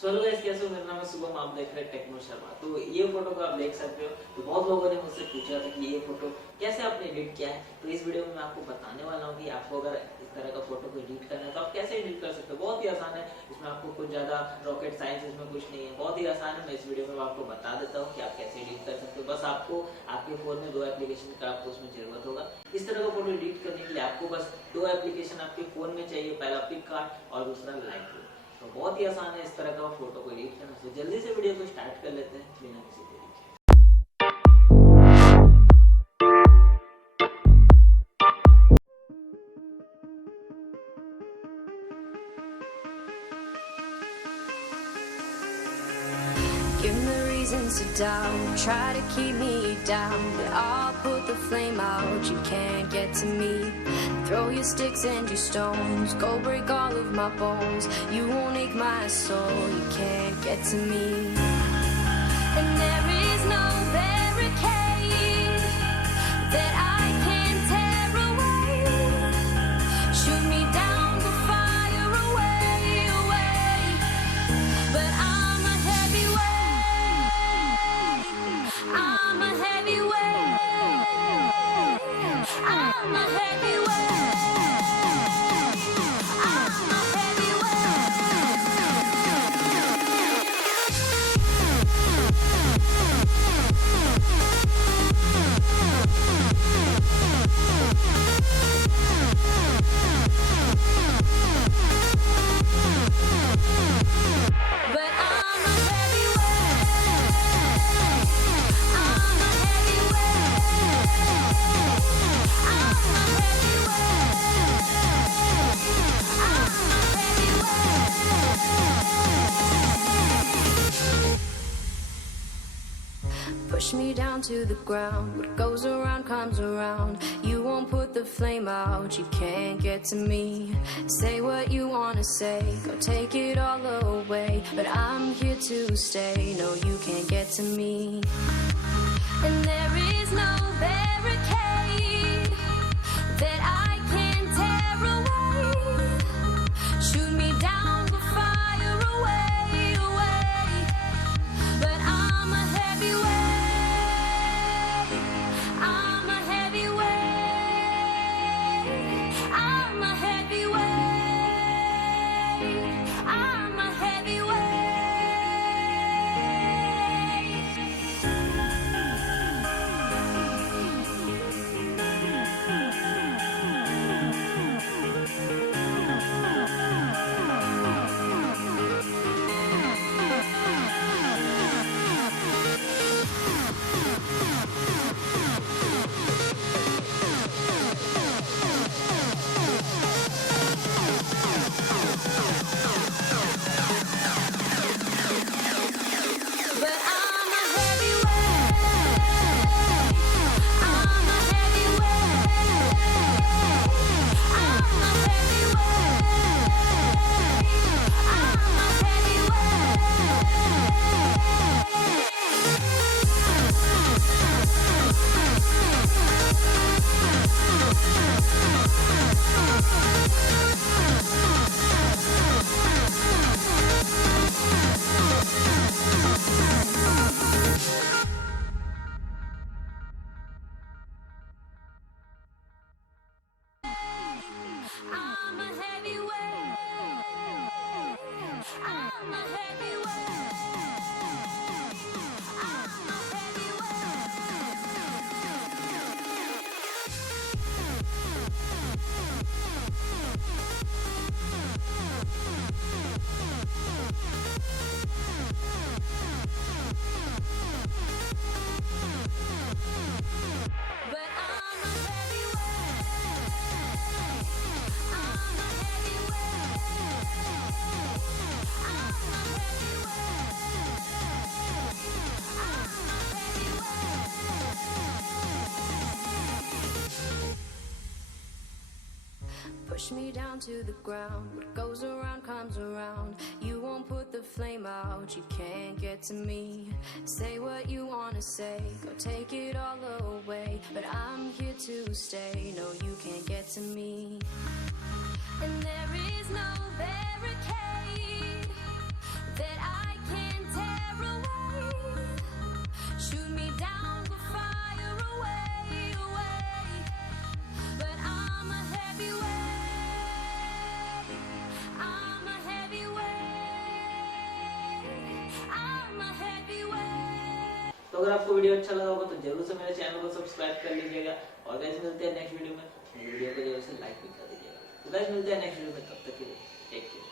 So hello guys, कैसे हो? मेरा नाम है शुभम, आप देख रहे हैं टेक्नो शर्मा। तो ये फोटो को आप देख सकते हो। तो बहुत लोगों ने मुझसे पूछा था कि ये फोटो कैसे आपने एडिट किया है। तो इस वीडियो में मैं आपको बताने वाला हूँ कि आपको अगर इस तरह का फोटो को एडिट करना है तो आप कैसे एडिट कर सकते हो। बहुत ही आसान है, इसमें आपको कुछ ज्यादा रॉकेट साइंस इसमें कुछ नहीं है, बहुत ही आसान है। मैं इस वीडियो में आपको बता देता हूँ कि आप कैसे एडिट कर सकते हो। बस आपको आपके फोन में 2 एप्लीकेशन का आपको उसमें जरूरत होगा। इस तरह का फोटो एडिट करने के लिए आपको बस 2 एप्लीकेशन आपके फोन में चाहिए, पहला पिकआर्ट और दूसरा लाइट। तो बहुत ही आसान है इस तरह का फोटो को एडिट करना। तो जल्दी से वीडियो को स्टार्ट कर लेते हैं बिना किसी देरी के। Give me reasons to doubt, try to keep me down, but I'll put the flame out, you can't get to me. Throw your sticks and your stones, go break all of my bones, you won't ache my soul, you can't get to me. And there is no barricade that I can tear away. Shoot me down, but fire away, away. But I'm a heavyweight, I'm a heavyweight, I'm a heavyweight, I'm a push me down to the ground, what goes around comes around, you won't put the flame out, you can't get to me. Say what you wanna say, go take it all away, but I'm here to stay, no you can't get to me. And there is no barricade that I can tear away. Shoot me down, but fire away, away. But I'm a heavyweight, I'm a heavyweight, I'm a heavyweight, I'm a heavyweight. But I'm a heavyweight, I'm a heavyweight, I'm a heavyweight, I'm a I'm a heavyweight, I'm a heavyweight, I'm a But I'm a heavyweight, I'm a heavyweight, I'm a Push me down to the ground, what goes around comes around, you won't put the flame out, you can't get to me. Say what you wanna say, go take it all away, but I'm here to stay, no you can't get to me. And there is no barricade that I तो अगर आपको video अच्छा लगा होगा तो जरूर से मेरे चैनल को सब्सक्राइब कर लीजिएगा और गाइस मिलते हैं नेक्स्ट वीडियो में। वीडियो को जरूर से लाइक भी कर दीजिएगा। तो गाइस मिलते हैं नेक्स्ट वीडियो में, तब तक के लिए टेक केयर।